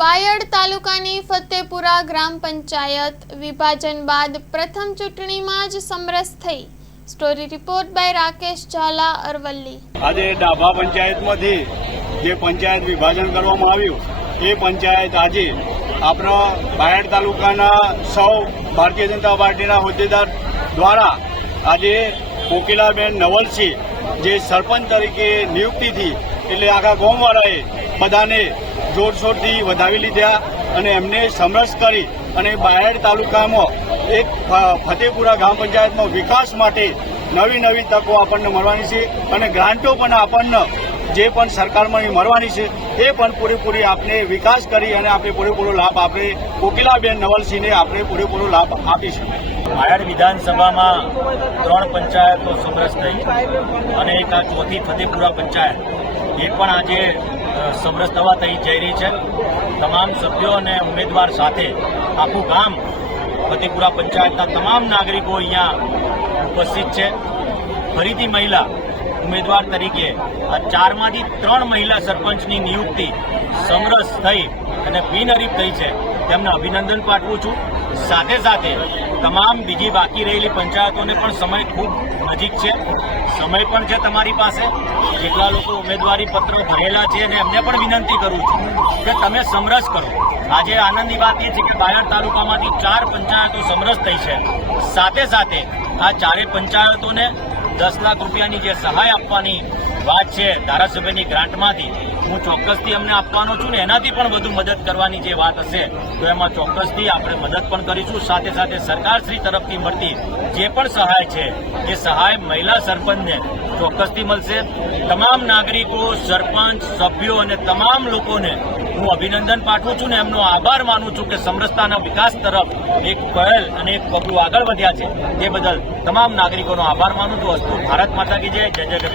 બાયડ તાલુકાની ફતેપુરા ગ્રામ પંચાયત વિભાજન બાદ પ્રથમ ચૂંટણીમાં જ સમરસ થઈ। Story report by Rakesh Zala Aravalli. આજે ડાભા પંચાયતમાંથી જે પંચાયત વિભાજન કરવામાં આવ્યું એ પંચાયત આજે આપણા બાયડ તાલુકાના સૌ ભારતીય જનતા પાર્ટીના હોદ્દેદાર દ્વારા આજે કોકિલાબેન નવલસિંહ જે સરપંચ તરીકે નિયુક્તિથી એટલે આખા ગામવાળાએ બધાને જોરશોરથી વધાવી લીધા અને એમને સમરસ કરી અને બાયડ તાલુકામાં એક ફતેપુરા ગ્રામ પંચાયતનો વિકાસ માટે નવી તકો આપણને મળવાની છે અને ગ્રાન્ટો પણ આપણને જે પણ સરકારમાં મળવાની છે એ પણ પૂરેપૂરી આપણે વિકાસ કરી અને આપણે પૂરેપૂરો લાભ આપણે કોકિલાબેન નવલસિંહને આપણે પૂરેપૂરો લાભ આપીશું। બાયડ વિધાનસભામાં 3 પંચાયતો સમરસ થઈ અને એક આ ચોથી ફતેપુરા પંચાયત એ પણ આજે સમરસ થવા થઈ જઈ રહી છે। તમામ સભ્યો અને ઉમેદવાર સાથે આખું ગામ ફતેપુરા પંચાયતના તમામ નાગરિકો અહીંયા ઉપસ્થિત છે। ફરીથી મહિલા ઉમેદવાર તરીકે આ 4માંથી 3 મહિલા સરપંચની નિયુક્તિ સમરસ થઈ અને બિનહરીફ થઈ છે, તેમને અભિનંદન પાઠવું છું। સાથે સાથે તમામ બીજી બાકી રહેલી પંચાયતોને પણ સમય ખૂબ નજીક છે, સમય પણ છે તમારી પાસે। જેટલા લોકો ઉમેદવારી પત્રો ભરેલા છે અને એમને પણ વિનંતી કરું છું કે તમે સમરસ કરો। આજે આનંદની વાત એ છે કે બાયડ તાલુકામાંથી 4 પંચાયતો સમરસ થઈ છે। સાથે સાથે આ 4 પંચાયતોને 10 લાખ રૂપિયાની જે સહાય આપવાની વાત છે ધારાસભ્યની ગ્રાન્ટમાંથી, હું ચોક્કસથી અમને આપવાનો છું ને એનાથી પણ વધુ મદદ કરવાની જે વાત હશે તો એમાં ચોક્કસથી આપણે મદદ પણ કરીશું। સાથે સાથે સરકારશ્રી તરફથી મળતી જે પણ સહાય છે એ સહાય મહિલા સરપંચને ચોક્કસથી મળશે। તમામ નાગરિકો, સરપંચ, સભ્યો અને તમામ લોકોને હું અભિનંદન પાઠવું છું ને એમનો આભાર માનું છું કે સમરસતાના વિકાસ તરફ એક પહેલ અને એક પગલું આગળ વધ્યા છે, તે બદલ તમામ નાગરિકોનો આભાર માનું છું। ભારત માતા કી જય, જય જય ગરવી।